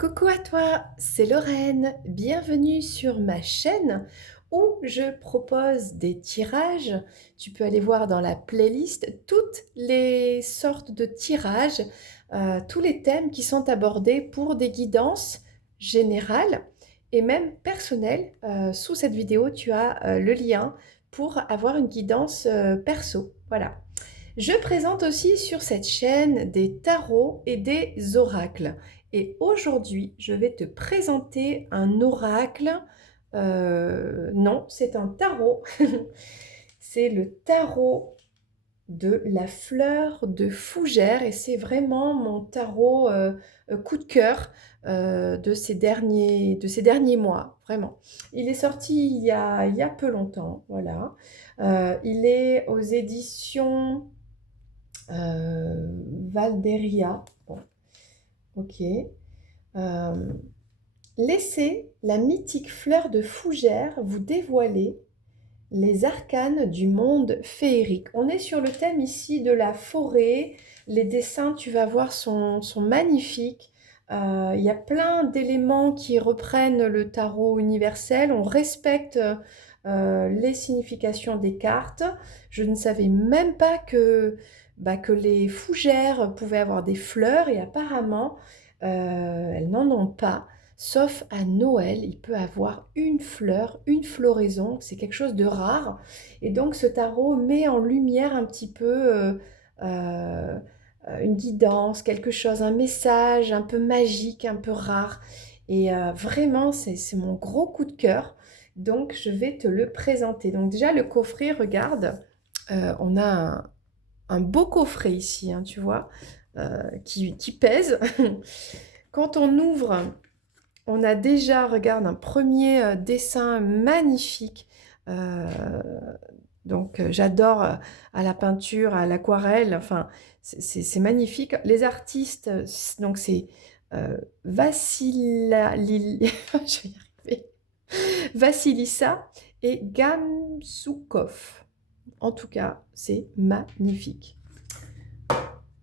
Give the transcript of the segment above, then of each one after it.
Coucou à toi, c'est Lorraine. Bienvenue sur ma chaîne où je propose des tirages. Tu peux aller voir dans la playlist toutes les sortes de tirages, tous les thèmes qui sont abordés pour des guidances générales et même personnelles. Sous cette vidéo, tu as le lien pour avoir une guidance perso. Voilà. Je présente aussi sur cette chaîne des tarots et des oracles. Et aujourd'hui, je vais te présenter un oracle. Non, c'est un tarot. C'est le tarot de la fleur de fougère et c'est vraiment mon tarot coup de cœur de ces derniers mois, vraiment. Il est sorti il y a peu longtemps, voilà. Il est aux éditions Valderia. Bon, ok. Euh, Laissez la mythique fleur de fougère vous dévoiler les arcanes du monde féerique. On est sur le thème ici de la forêt. Les dessins, tu vas voir, sont magnifiques. Il y a plein d'éléments qui reprennent le tarot universel. On respecte les significations des cartes. Je ne savais même pas que les fougères pouvaient avoir des fleurs et apparemment, elles n'en ont pas. Sauf à Noël, il peut avoir une fleur, une floraison, c'est quelque chose de rare. Et donc ce tarot met en lumière un petit peu euh, une guidance, quelque chose, un message un peu magique, un peu rare. Et vraiment, c'est mon gros coup de cœur. Donc je vais te le présenter. Donc déjà le coffret, regarde, on a un beau coffret ici, hein, tu vois, qui pèse. Quand on ouvre... On a déjà, regarde, un premier dessin magnifique. Euh, j'adore à la peinture, à l'aquarelle. Enfin, c'est magnifique. Les artistes, donc c'est je vais y arriver. Vassilissa et Gamsukov. En tout cas, c'est magnifique.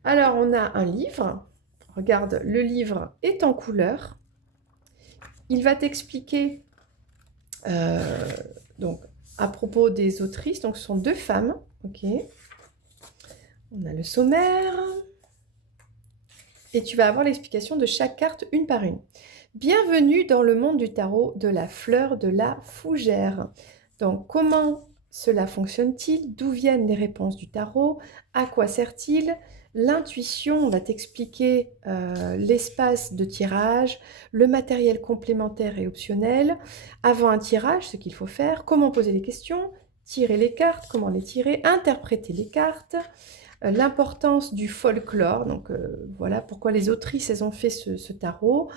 Alors, on a un livre. Regarde, le livre est en couleur. Il va t'expliquer Euh, donc, à propos des autrices, donc ce sont deux femmes. Ok. On a le sommaire. Et tu vas avoir l'explication de chaque carte une par une. Bienvenue dans le monde du tarot de la fleur de la fougère. Donc, comment cela fonctionne-t-il? D'où viennent les réponses du tarot? À quoi sert-il? L'intuition, on va t'expliquer l'espace de tirage, le matériel complémentaire et optionnel. Avant un tirage, ce qu'il faut faire, comment poser les questions, tirer les cartes, comment les tirer, interpréter les cartes, l'importance du folklore. Donc voilà pourquoi les autrices elles ont fait ce tarot.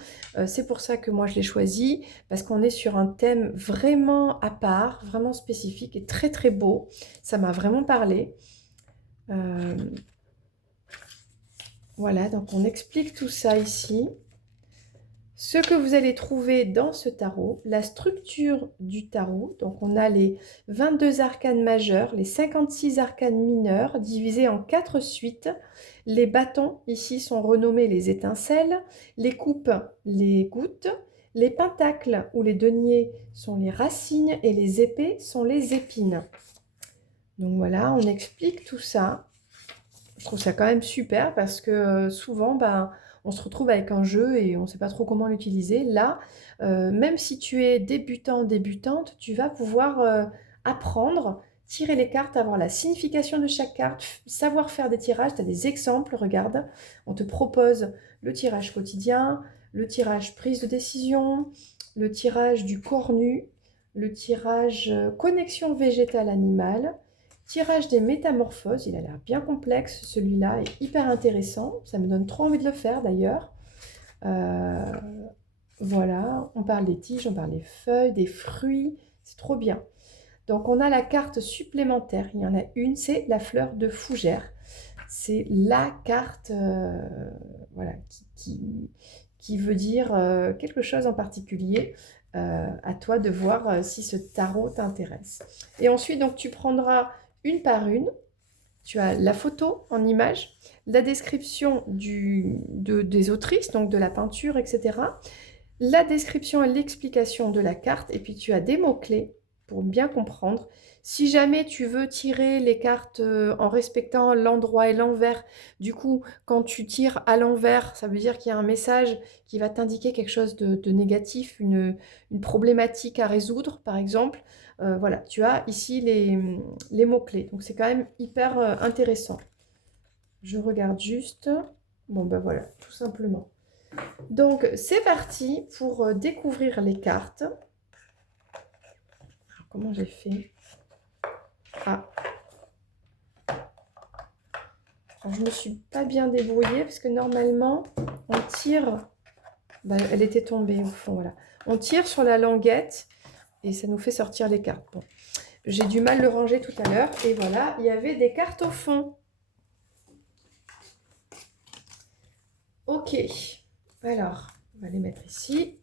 C'est pour ça que moi je l'ai choisi, parce qu'on est sur un thème vraiment à part, vraiment spécifique et très très beau. Ça m'a vraiment parlé. Euh, voilà, donc on explique tout ça ici. Ce que vous allez trouver dans ce tarot, la structure du tarot, donc on a les 22 arcanes majeurs, les 56 arcanes mineurs divisés en 4 suites. Les bâtons ici sont renommés les étincelles, les coupes les gouttes, les pentacles ou les deniers sont les racines et les épées sont les épines. Donc voilà, on explique tout ça. Je trouve ça quand même super parce que souvent, on se retrouve avec un jeu et on ne sait pas trop comment l'utiliser. Là, même si tu es débutant, débutante, tu vas pouvoir apprendre, tirer les cartes, avoir la signification de chaque carte, savoir faire des tirages. Tu as des exemples, regarde. On te propose le tirage quotidien, le tirage prise de décision, le tirage du corps nu, le tirage connexion végétale-animale. Tirage des métamorphoses, il a l'air bien complexe, celui-là est hyper intéressant, ça me donne trop envie de le faire d'ailleurs. Euh, voilà, on parle des tiges, on parle des feuilles, des fruits, c'est trop bien. Donc on a la carte supplémentaire, il y en a une, c'est la fleur de fougère. C'est la carte voilà, qui veut dire quelque chose en particulier. À toi de voir si ce tarot t'intéresse. Et ensuite, donc, tu prendras une par une. tu as la photo en image, la description des autrices, donc de la peinture, etc. La description et l'explication de la carte, et puis tu as des mots-clés pour bien comprendre. Si jamais tu veux tirer les cartes en respectant l'endroit et l'envers, du coup, quand tu tires à l'envers, ça veut dire qu'il y a un message qui va t'indiquer quelque chose de négatif, une problématique à résoudre, par exemple. Voilà, tu as ici les mots-clés. Donc, c'est quand même hyper intéressant. Je regarde juste. Bon, ben voilà, tout simplement. Donc, c'est parti pour découvrir les cartes. Alors, comment j'ai fait? Ah. Alors, je ne me suis pas bien débrouillée parce que normalement, on tire... Ben, elle était tombée au fond, voilà. On tire sur la languette et ça nous fait sortir les cartes. Bon. J'ai du mal le ranger tout à l'heure. Et voilà, il y avait des cartes au fond. Ok. Alors, on va les mettre ici.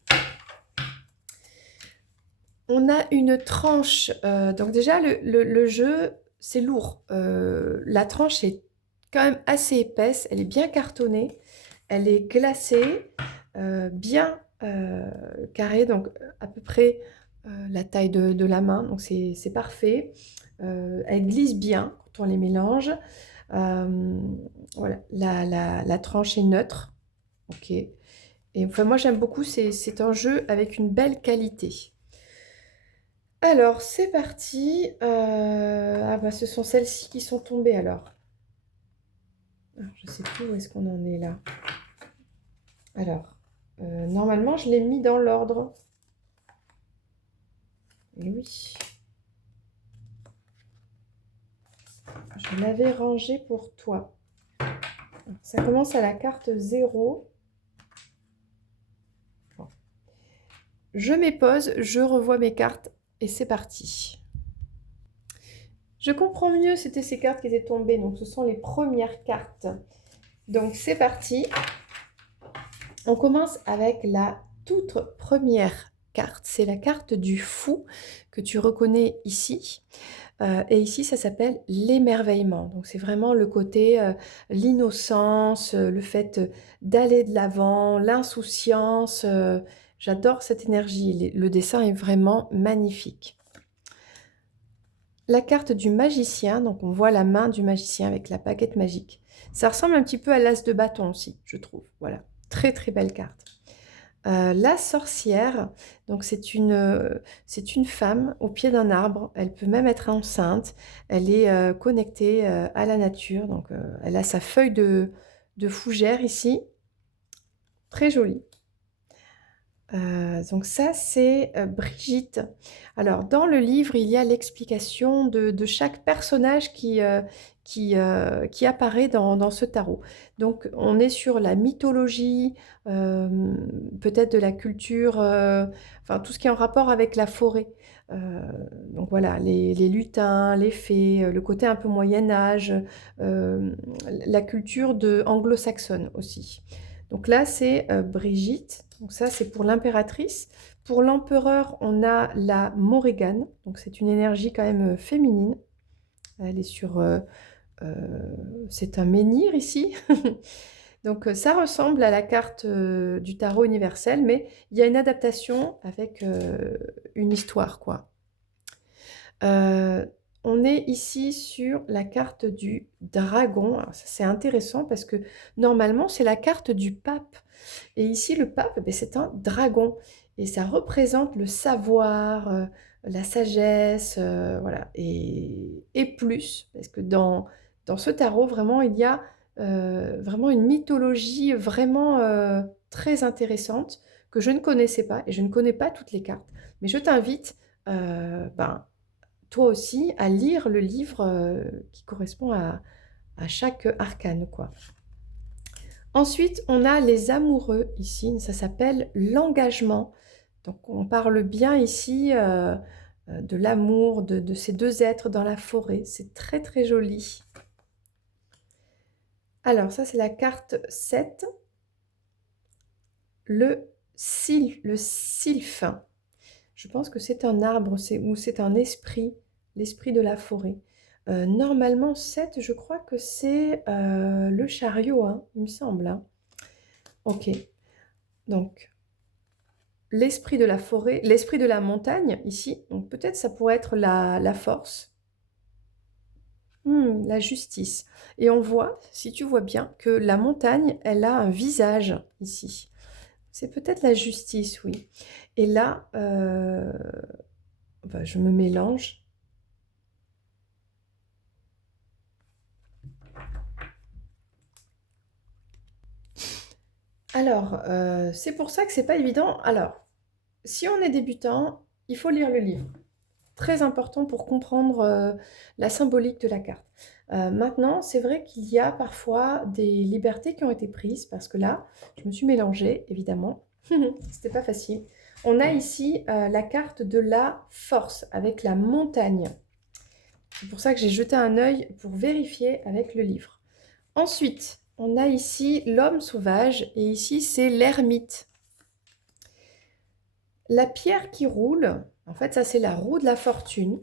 On a une tranche. Donc déjà, le jeu, c'est lourd. La tranche est quand même assez épaisse. Elle est bien cartonnée. Elle est glacée, bien carrée. Donc à peu près la taille de la main. Donc c'est parfait. Elle glisse bien quand on les mélange. Voilà, la tranche est neutre. Ok. Et enfin, moi, j'aime beaucoup. C'est un jeu avec une belle qualité. Alors, c'est parti. Ah bah, ce sont celles-ci qui sont tombées alors. Alors, je sais plus où est-ce qu'on en est là. Alors, normalement, je l'ai mis dans l'ordre. Et oui. Je l'avais rangé pour toi. Alors, ça commence à la carte 0. Bon. Je m'épose, je revois mes cartes et c'est parti. Je comprends mieux, c'était ces cartes qui étaient tombées. Donc, ce sont les premières cartes. Donc, c'est parti. On commence avec la toute première carte. C'est la carte du fou que tu reconnais ici. Et ici, ça s'appelle l'émerveillement. Donc, c'est vraiment le côté, l'innocence, le fait d'aller de l'avant, l'insouciance. J'adore cette énergie. Le dessin est vraiment magnifique. La carte du magicien, donc on voit la main du magicien avec la baguette magique. Ça ressemble un petit peu à l'as de bâton aussi, je trouve. Voilà, très très belle carte. La sorcière, donc c'est une femme au pied d'un arbre. Elle peut même être enceinte. Elle est connectée à la nature. Donc elle a sa feuille de fougère ici. Très jolie. Donc ça, c'est Brigitte. Alors, dans le livre, il y a l'explication de chaque personnage qui apparaît dans ce tarot. Donc, on est sur la mythologie, peut-être de la culture, enfin, tout ce qui est en rapport avec la forêt. Euh, donc voilà, les lutins, les fées, le côté un peu Moyen Âge, la culture anglo-saxonne aussi. Donc là, c'est Brigitte. Donc ça, c'est pour l'impératrice. Pour l'empereur, on a la Morrigan. Donc c'est une énergie quand même féminine. Elle est sur... c'est un menhir ici. Donc ça ressemble à la carte du tarot universel, mais il y a une adaptation avec une histoire, quoi. On est ici sur la carte du dragon. Alors ça, c'est intéressant parce que normalement, c'est la carte du pape. Et ici, le pape, ben, c'est un dragon. Et ça représente le savoir, la sagesse, voilà. Et plus, parce que dans ce tarot, vraiment, il y a vraiment une mythologie vraiment très intéressante que je ne connaissais pas. Et je ne connais pas toutes les cartes. Mais je t'invite, ben, toi aussi, à lire le livre qui correspond à chaque arcane, quoi. Ensuite, on a les amoureux ici, ça s'appelle l'engagement. Donc, on parle bien ici de l'amour, de ces deux êtres dans la forêt. C'est très, très joli. Alors, ça, c'est la carte 7. Le sylphe. Je pense que c'est un arbre ou c'est un esprit, l'esprit de la forêt. Normalement, 7, je crois que c'est le chariot, hein, il me semble. Hein. Ok, donc l'esprit de la forêt, l'esprit de la montagne, ici. Donc peut-être ça pourrait être la force. La justice. Et on voit, si tu vois bien, que la montagne, elle a un visage ici. C'est peut-être la justice, oui. Et là, bah, je me mélange. Alors, c'est pour ça que c'est pas évident. Alors, si on est débutant, il faut lire le livre. Très important pour comprendre la symbolique de la carte. Maintenant, c'est vrai qu'il y a parfois des libertés qui ont été prises parce que là, je me suis mélangée, évidemment. C'était pas facile. On a ici la carte de la force avec la montagne. C'est pour ça que j'ai jeté un œil pour vérifier avec le livre. Ensuite, on a ici l'homme sauvage et ici c'est l'ermite. La pierre qui roule, en fait, ça c'est la roue de la fortune.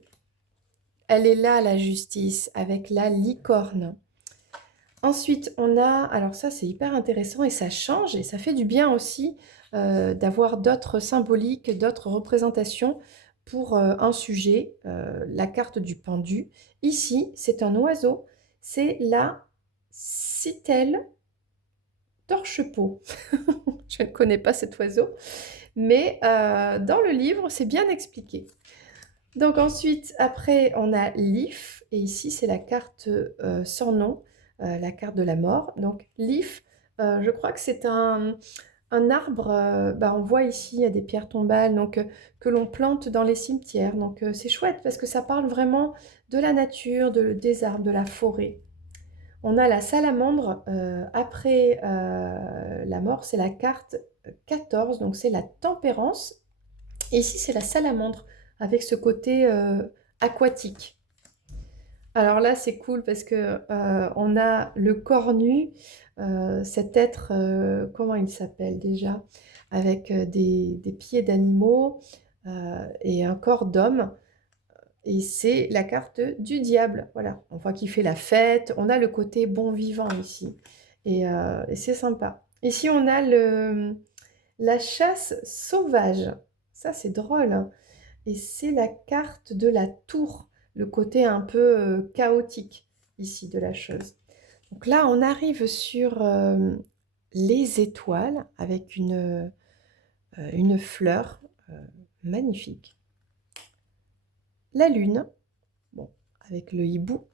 Elle est là, la justice, avec la licorne. Ensuite, on a, alors ça c'est hyper intéressant et ça change et ça fait du bien aussi d'avoir d'autres symboliques, d'autres représentations pour un sujet, la carte du pendu. Ici, c'est un oiseau, c'est la citelle torche-peau. Je ne connais pas cet oiseau, mais dans le livre, c'est bien expliqué. Donc ensuite, après, on a l'if, et ici, c'est la carte sans nom, la carte de la mort. Donc l'if, je crois que c'est un arbre, bah, on voit ici, il y a des pierres tombales, donc que l'on plante dans les cimetières. Donc c'est chouette parce que ça parle vraiment de la nature, des arbres, de la forêt. On a la salamandre, après la mort, c'est la carte 14, donc c'est la tempérance. Et ici, c'est la salamandre, avec ce côté aquatique. Alors là, c'est cool parce que on a le cornu, cet être, comment il s'appelle déjà? Avec des pieds d'animaux et un corps d'homme. Et c'est la carte du diable. Voilà, on voit qu'il fait la fête. On a le côté bon vivant ici. Et c'est sympa. Ici, on a la chasse sauvage. Ça, c'est drôle. Hein. Et c'est la carte de la tour, le côté un peu chaotique ici de la chose. Donc là, on arrive sur les étoiles avec une fleur magnifique. La lune, bon, avec le hibou,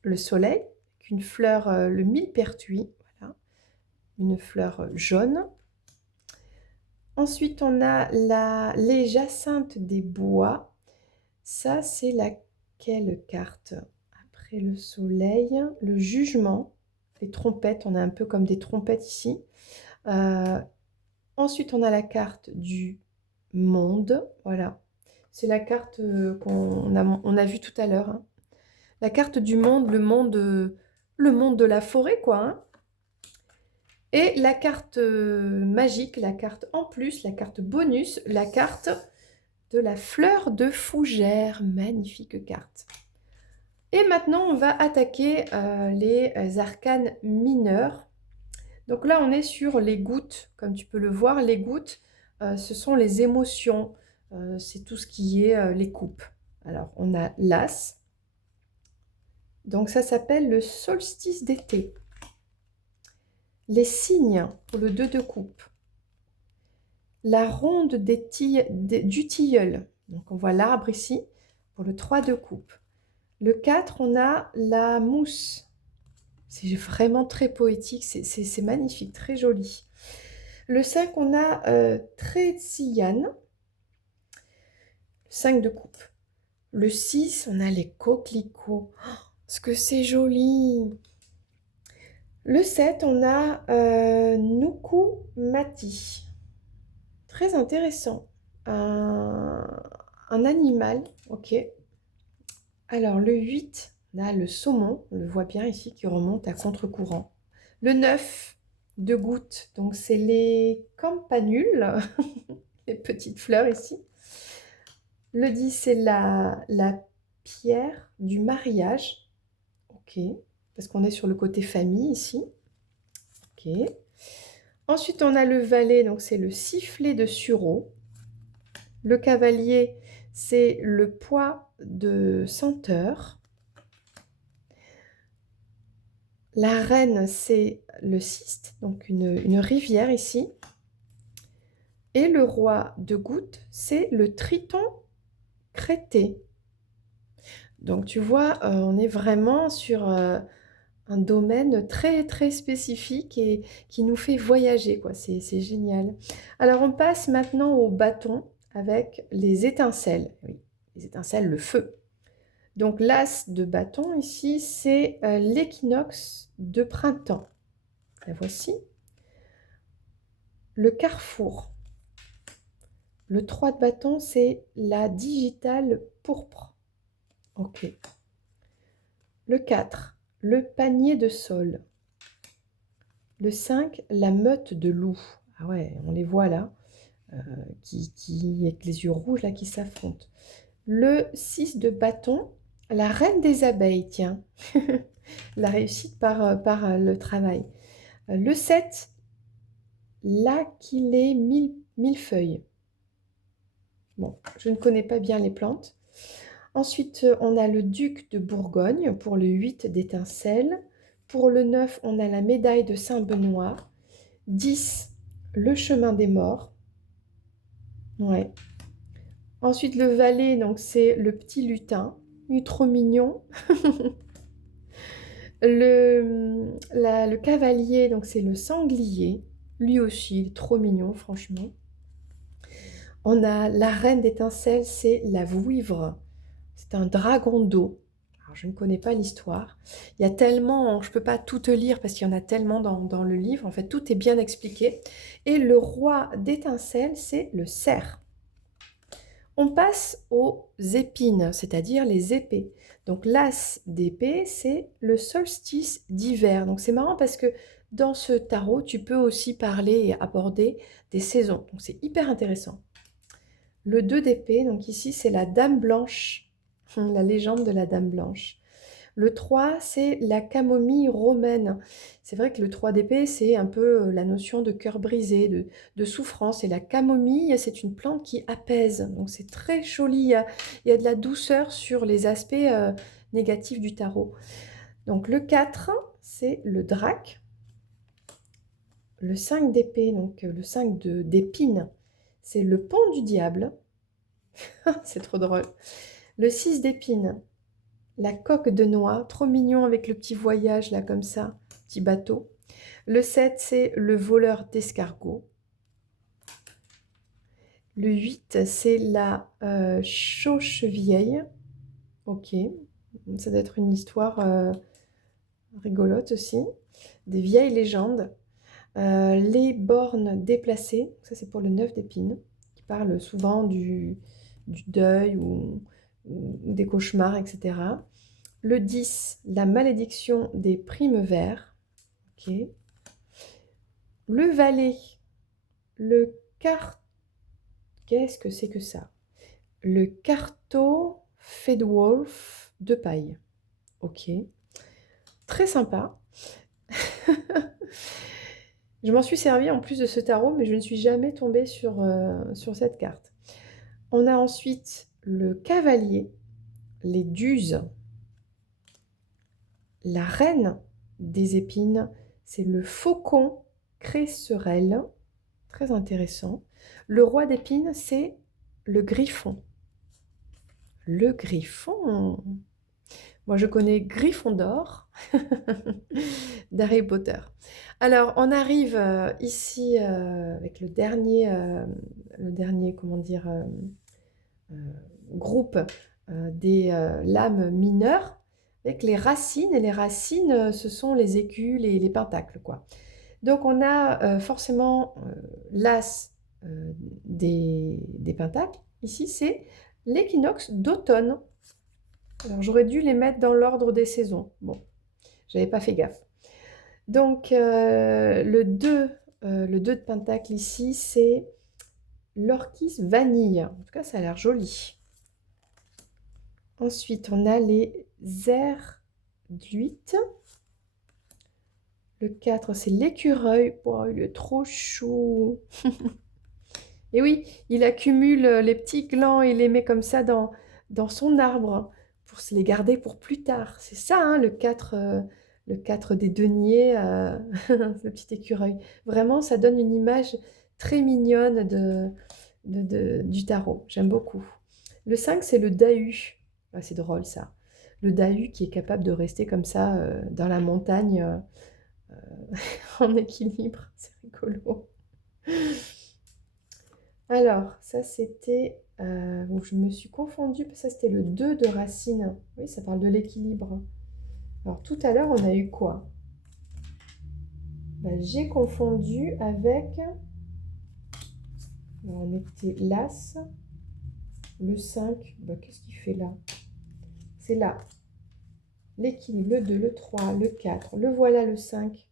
le soleil, avec une fleur, le millepertuis, voilà, une fleur jaune. Ensuite, on a les jacinthes des bois. Ça, c'est laquelle carte? Après le soleil, le jugement, les trompettes, on a un peu comme des trompettes ici. Euh, Ensuite, on a la carte du monde, voilà. C'est la carte on a vue tout à l'heure. Hein. La carte du monde, le monde de la forêt, quoi. Hein. Et la carte magique, la carte en plus, la carte bonus, la carte de la fleur de fougère. Magnifique carte. Et maintenant, on va attaquer les arcanes mineurs. Donc là, on est sur les gouttes. Comme tu peux le voir, les gouttes, ce sont les émotions. C'est tout ce qui est les coupes. Alors, on a l'as. Donc ça s'appelle le solstice d'été. Les cygnes pour le 2 de coupe. La ronde du tilleul. Donc on voit l'arbre ici pour le 3 de coupe. Le 4, on a la mousse. C'est vraiment très poétique, c'est magnifique, très joli. Le 5, on a Trétillane. 5 de coupe. Le 6, on a les coquelicots. Oh, ce que c'est joli. Le 7, on a Nuku-Mati. Très intéressant. Un animal, ok. Alors, le 8, on a le saumon, on le voit bien ici, qui remonte à contre-courant. Le 9, de gouttes, donc c'est les campanules, les petites fleurs ici. Le 10, c'est la pierre du mariage. Ok, parce qu'on est sur le côté famille ici. Ok. Ensuite, on a le valet, donc c'est le sifflet de sureau. Le cavalier, c'est le poids de senteur. La reine, c'est le cyste, donc une rivière ici. Et le roi de goutte, c'est le triton crêté. Donc tu vois, on est vraiment sur un domaine très très spécifique et qui nous fait voyager, quoi. C'est génial. Alors on passe maintenant au bâton avec les étincelles. Oui, les étincelles, le feu. Donc l'as de bâton ici, c'est l'équinoxe de printemps. La voici. Le carrefour. Le 3 de bâton, c'est la digitale pourpre. Ok. Le 4, le panier de sol. Le 5, la meute de loups. Ah ouais, on les voit là, avec les yeux rouges là, qui s'affrontent. Le 6 de bâton, la reine des abeilles, tiens. La réussite par le travail. Le 7, l'aquilée millefeuille. Bon, je ne connais pas bien les plantes. Ensuite, on a le duc de Bourgogne pour le 8 d'étincelles. Pour le 9, on a la médaille de Saint-Benoît. 10, le chemin des morts. Ouais. Ensuite, le valet, donc c'est le petit lutin. Il est trop mignon. Le cavalier, donc c'est le sanglier. Lui aussi, il est trop mignon, franchement. On a la reine d'étincelles, c'est la vouivre. C'est un dragon d'eau. Alors, je ne connais pas l'histoire. Il y a tellement, je ne peux pas tout te lire parce qu'il y en a tellement dans le livre. En fait, tout est bien expliqué. Et le roi d'étincelles, c'est le cerf. On passe aux épines, c'est-à-dire les épées. Donc l'as d'épée, c'est le solstice d'hiver. Donc c'est marrant parce que dans ce tarot, tu peux aussi parler et aborder des saisons. Donc c'est hyper intéressant. Le 2 d'épée, donc ici c'est la dame blanche, la légende de la dame blanche. Le 3, c'est la camomille romaine. C'est vrai que le 3 d'épée, c'est un peu la notion de cœur brisé, de souffrance. Et la camomille, c'est une plante qui apaise. Donc c'est très joli. Il y a de la douceur sur les aspects négatifs du tarot. Donc le 4, c'est le drac. Le 5 d'épée, donc le 5 d'épine, c'est le pont du diable. C'est trop drôle. Le 6 d'épine, la coque de noix, trop mignon avec le petit voyage là comme ça, petit bateau. Le 7, c'est le voleur d'escargot. Le 8, c'est la chauche vieille. Ok, ça doit être une histoire rigolote aussi. Des vieilles légendes. Les bornes déplacées, ça c'est pour le 9 d'épines, qui parle souvent du deuil ou des cauchemars, etc. Le 10, la malédiction des primes verts. Ok. Le valet, le quart... Qu'est-ce que c'est que ça? Le quarto Fedwolf de paille. Ok. Très sympa. Je m'en suis servi en plus de ce tarot, mais je ne suis jamais tombée sur cette carte. On a ensuite le cavalier, les duzes. La reine des épines, c'est le faucon cresserelle. Très intéressant. Le roi d'épines, c'est le griffon. Le griffon. Moi, je connais Gryffondor d'Harry Potter. Alors, on arrive ici avec le dernier, comment dire, groupe des lames mineures, avec les racines. Et les racines, ce sont les écus, les pentacles, quoi. Donc, on a forcément l'as des pentacles. Ici, c'est l'équinoxe d'automne. Alors, j'aurais dû les mettre dans l'ordre des saisons. Bon, j'avais pas fait gaffe. Donc, le 2 de pentacle ici, c'est l'orchis vanille. En tout cas, ça a l'air joli. Ensuite, on a les airs d'huître. Le 4, c'est l'écureuil. Oh, il est trop chou. Et oui, il accumule les petits glands et les met comme ça dans son arbre pour se les garder pour plus tard. C'est ça, hein, le 4 des deniers, ce petit écureuil. Vraiment, ça donne une image très mignonne du tarot. J'aime beaucoup. Le 5, c'est le Dahu. Ah, c'est drôle ça. Le Dahu qui est capable de rester comme ça dans la montagne en équilibre. C'est rigolo. Alors, ça c'était... bon, je me suis confondue, parce que ça c'était le 2 de Racine. Oui, ça parle de l'équilibre. Alors, tout à l'heure, on a eu quoi? Ben, j'ai confondu avec... Alors, on était l'As, le 5. Ben, qu'est-ce qu'il fait là? C'est là. L'équilibre, le 2, le 3, le 4. Le voilà, le 5.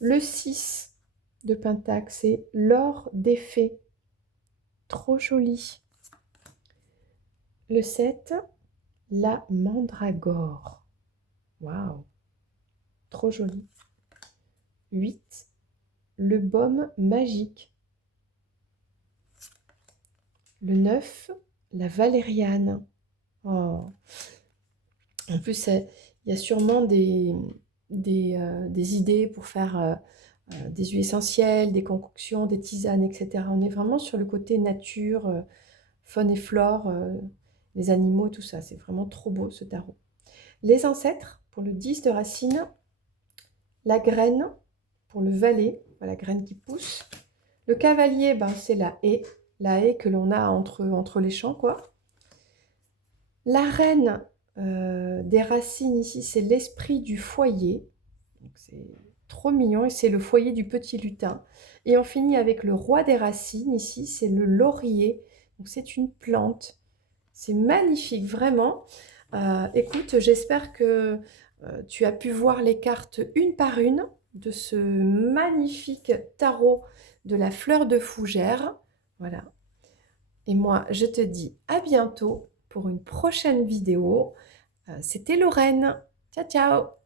Le 6 de Pentacle, c'est l'or des fées. Trop joli. Le 7, la mandragore. Waouh, trop joli. 8, le baume magique. Le 9, la valériane. Oh. En plus, il y a sûrement des idées pour faire des huiles essentielles, des concoctions, des tisanes, etc. On est vraiment sur le côté nature, faune et flore, les animaux, tout ça. C'est vraiment trop beau ce tarot. Les ancêtres, pour le 10 de Racine, la graine, pour le valet, la graine qui pousse. Le cavalier, ben, c'est la haie que l'on a entre les champs, quoi. La reine des racines ici, c'est l'esprit du foyer. C'est trop mignon et c'est le foyer du petit lutin. Et on finit avec le roi des racines ici, c'est le laurier. Donc c'est une plante. C'est magnifique, vraiment. Écoute, j'espère que tu as pu voir les cartes une par une de ce magnifique tarot de la fleur de fougère. Voilà. Et moi, je te dis à bientôt pour une prochaine vidéo. C'était Lorraine. Ciao, ciao!